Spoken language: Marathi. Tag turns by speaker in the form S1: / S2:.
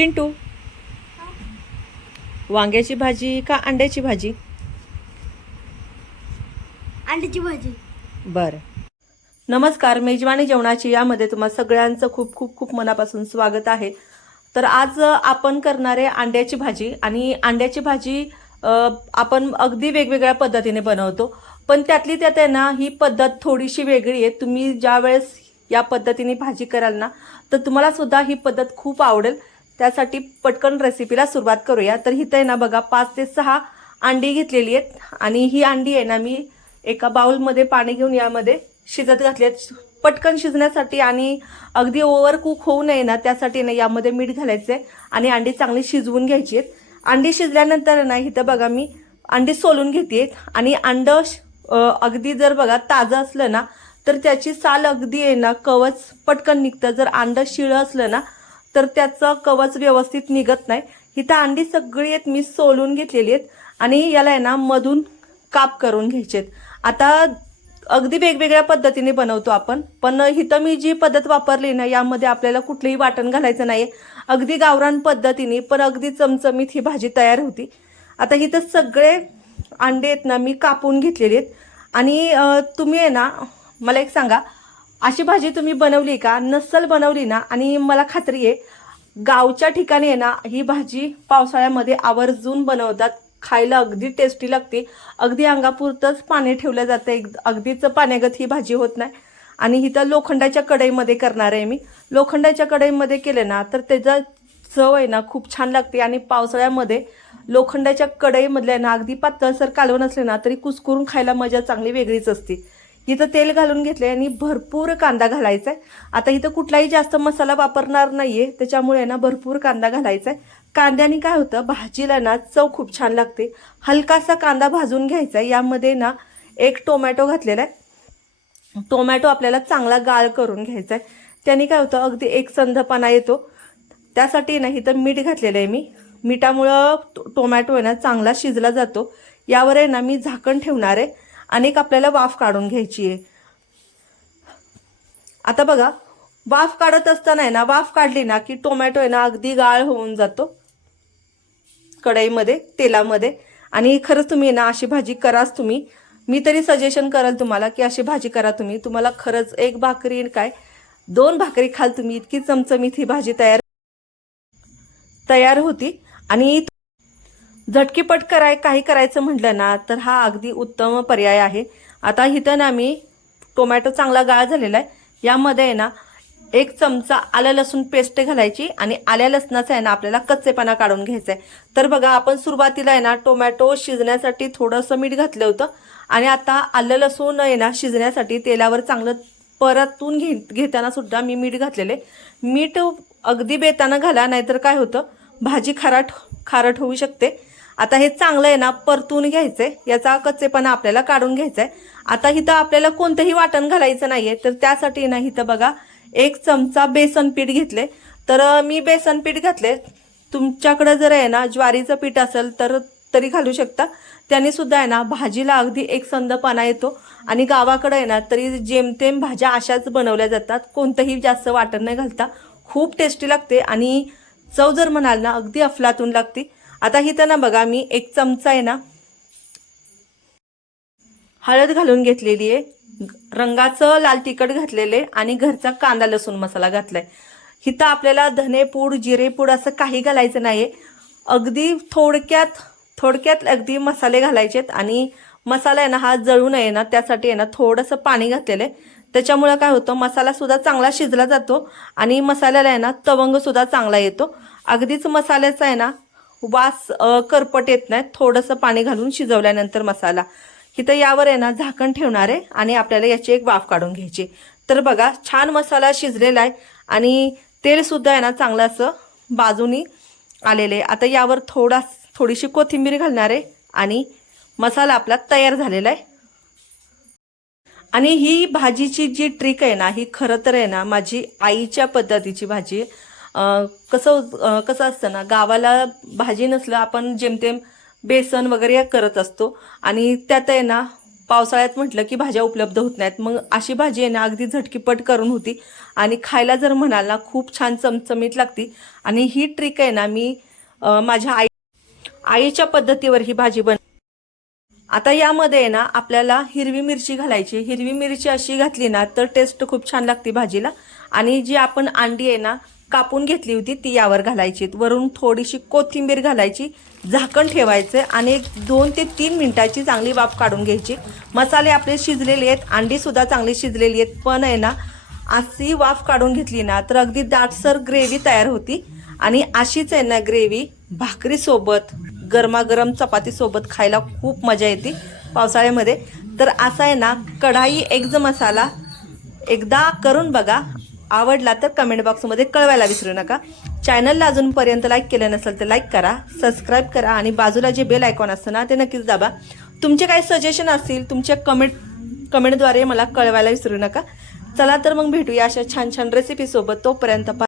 S1: चिंटू? वांग्याची भाजी का अंड्याची भाजी?
S2: अंड्याची भाजी.
S1: बरं. नमस्कार मेजवानी जेवणाची यामध्ये तुम्हा सगळ्यांचं खूप खूप खूप मनापासून स्वागत आहे. तर आज आपण करणारे अंड्याची भाजी आणि अंड्याची भाजी आपण अगदी वेगवेगळ्या पद्धतीने बनवतो. पण त्यातली त्यात आहे ना ही पद्धत थोडीशी वेगळी आहे. तुम्ही ज्या वेळेस या पद्धतीने भाजी कराल ना तर तुम्हाला सुद्धा ही पद्धत खूप आवडेल. त्यासाठी पटकन रेसिपीला सुरुवात करूया. तर इथं आहे ना बघा पाच ते सहा अंडी घेतलेली आहेत. आणि ही अंडी आहे ना मी एका बाउलमध्ये पाणी घेऊन यामध्ये शिजत घातली आहेत. पटकन शिजण्यासाठी आणि अगदी ओव्हर कुक होऊ नये ना त्यासाठी ना यामध्ये मीठ घालायचं आहे आणि अंडी चांगली शिजवून घ्यायची आहेत. अंडी शिजल्यानंतर ना इथं बघा मी अंडी सोलून घेते आणि अंड अगदी जर बघा ताजं असलं ना तर त्याची साल अगदी आहे ना कवच पटकन निघतं. जर अंड शिळं असलं ना तर त्याचं कवच व्यवस्थित निघत नाही. इथं अंडी सगळी आहेत मी सोलून घेतलेली आहेत आणि याला आहे ना मधून काप करून घ्यायचे आहेत. आता अगदी वेगवेगळ्या पद्धतीने बनवतो आपण पण इथं मी जी पद्धत वापरली ना यामध्ये आपल्याला कुठलंही वाटण घालायचं नाही अगदी गावरान पद्धतीने पण अगदी चमचमीत ही भाजी तयार होती. आता इथं सगळे अंडे आहेत ना मी कापून घेतलेले आहेत. आणि तुम्ही आहे ना मला एक सांगा अशी भाजी तुम्ही बनवली का? नसल बनवली ना आणि मला खात्री आहे गावच्या ठिकाणी आहे ना ही भाजी पावसाळ्यामध्ये आवर्जून बनवतात. खायला अगदी टेस्टी लागते. अगदी अंगापुरतंच पाणी ठेवलं जातं. एक अगदीच पाण्यागत ही भाजी होत नाही. आणि इथं लोखंडाच्या कढईमध्ये करणार आहे मी. लोखंडाच्या कढईमध्ये केले ना तर त्याचा चव आहे ना खूप छान लागते. आणि पावसाळ्यामध्ये लोखंडाच्या कढईमधल्या ना अगदी पातळसर कालवण असले ना तरी कुसकुरून खायला मजा चांगली वेगळीच असते. इथं तेल घालून घेतले आणि भरपूर कांदा घालायचा आहे आता इथं कुठलाही जास्त मसाला वापरणार नाहीये त्याच्यामुळे ना भरपूर कांदा घालायचा आहे कांद्याने काय होतं भाजीला ना चव खूप छान लागते. हलकासा कांदा भाजून घ्यायचा आहे यामध्ये ना एक टोमॅटो घातलेला आहे टोमॅटो आपल्याला चांगला गाळ करून घ्यायचा आहे त्याने काय होतं अगदी एक संधपणा येतो. त्यासाठी ना इथं मीठ घातलेलं आहे मी. मिठामुळं टोमॅटो आहे ना चांगला शिजला जातो. यावर आहे ना मी झाकण ठेवणार आहे अनेक आपल्याला वाफ काढून घ्यायची आहे. आता बघा वाफ काढत असताना आहे ना वाफ काढली ना की टोमॅटो आहे ना अगदी गाळ होऊन जातो. कढईमध्ये तेलामध्ये. आणि खरंच तुम्ही ना अशी भाजी कराच तुम्ही. मी तरी सजेशन कराल तुम्हाला की अशी भाजी करा तुम्ही. तुम्हाला खरंच एक भाकरी काय? दोन भाकरी खाल तुम्ही. इतकी चमचमीत ही भाजी तयार तयार होती. आणि झटकीपट कराय काही करायचं म्हटलं ना तर हा अगदी उत्तम पर्याय आहे. आता इथं ना मी टोमॅटो चांगला गाळ झालेला आहे. यामध्ये आहे ना एक चमचा आलं लसूण पेस्ट घालायची आणि आल्या लसणाचा आहे ना आपल्याला कच्चेपणा काढून घ्यायचा आहे. तर बघा आपण सुरुवातीला आहे ना टोमॅटो शिजण्यासाठी थोडंसं मीठ घातलं होतं. आणि आता आलं लसूण आहे ना शिजण्यासाठी तेलावर चांगलं परतून घे घेताना सुद्धा मी मीठ घातलेले मीठ अगदी बेतानं घाला नाहीतर काय होतं? भाजी खाराट खारट होऊ शकते. आता हे चांगलं आहे ना परतून घ्यायचंय. याचा कच्चेपणा आपल्याला काढून घ्यायचा आहे आता इथं आपल्याला कोणतंही वाटण घालायचं नाहीये. तर त्यासाठी ना इथं बघा एक चमचा बेसन पीठ घेतले तर मी बेसन पीठ घातले तुमच्याकडं जर आहे ना ज्वारीचं पीठ असेल तर तरी घालू शकता. त्याने सुद्धा आहे ना भाजीला अगदी एक संदपणा येतो. आणि गावाकडे आहे ना तरी जेमतेम भाज्या अशाच बनवल्या जातात. कोणतंही जास्त वाटण नाही घालता. खूप टेस्टी लागते. आणि चव जर म्हणाल ना अगदी अफलातून लागते. आता इथं ना बघा मी एक चमचा आहे ना हळद घालून घेतलेली आहे. रंगाचं लाल तिखट घातलेले आणि घरचा कांदा लसूण मसाला घातलाय. इथं आपल्याला धनेपूड जिरेपूड असं काही घालायचं नाही अगदी थोडक्यात थोडक्यात अगदी मसाले घालायचेत आणि मसाला आहे ना हा जळू नये ना त्यासाठी आहे ना थोडंसं पाणी घातलेलं आहे. त्याच्यामुळं काय होतं मसालासुद्धा चांगला शिजला जातो आणि मसाल्याला आहे ना तवंगसुद्धा चांगला येतो. अगदीच मसाल्याचा आहे ना वास करपट येत नाही थोडंसं पाणी घालून शिजवल्यानंतर मसाला. इथं यावर आहे ना झाकण ठेवणार आहे आणि आपल्याला याची एक वाफ काढून घ्यायची तर बघा छान मसाला शिजलेला आहे आणि तेलसुद्धा आहे ना चांगलं असं बाजूनी आलेले आहे. आता यावर थोडा थोडीशी कोथिंबीर घालणार आहे आणि मसाला आपला तयार झालेला आहे. आणि ही भाजीची जी ट्रिक आहे ना ही खरं तर आहे ना माझी आईच्या पद्धतीची भाजी आहे. कसं कसं असतं ना गावाला भाजी नसलं आपण जेमतेम बेसन वगैरे करत असतो. आणि त्यात आहे ना पावसाळ्यात म्हटलं की भाज्या उपलब्ध होत नाहीत. मग अशी भाजी आहे ना अगदी झटकीपट करून होती. आणि खायला जर म्हणाल ना खूप छान चमचमीत लागती. आणि ही ट्रिक आहे ना मी माझ्या आई आईच्या पद्धतीवर ही भाजी बन आता यामध्ये आहे ना आपल्याला हिरवी मिरची घालायची. हिरवी मिरची अशी घातली ना तर टेस्ट खूप छान लागते भाजीला. आणि जी आपण अंडी आहे ना कापून घेतली होती ती यावर घालायची. वरून थोडीशी कोथिंबीर घालायची झाकण ठेवायचं आणि एक दोन ते तीन मिनिटाची चांगली वाफ काढून घ्यायची. मसाले आपले शिजलेले आहेत अंडीसुद्धा चांगली शिजलेली आहेत पण आहे ना अशी वाफ काढून घेतली ना तर अगदी दाटसर ग्रेव्ही तयार होती. आणि अशीच आहे ना ग्रेव्ही भाकरीसोबत गरमागरम चपातीसोबत खायला खूप मजा येते पावसाळ्यामध्ये. तर असा आहे ना कढाई एग्ज मसाला एकदा करून बघा आवडला तर कमेंट बॉक्समध्ये कळवायला विसरू नका. चॅनलला अजूनपर्यंत लाईक केलं नसेल तर लाईक करा सबस्क्राईब करा आणि बाजूला जे बेल आयकॉन असतं ना ते नक्कीच दाबा. तुमचे काही सजेशन असतील तुमच्या कमेंट कमेंटद्वारे मला कळवायला विसरू नका. चला तर मग भेटूया अशा छान छान रेसिपीसोबत तोपर्यंत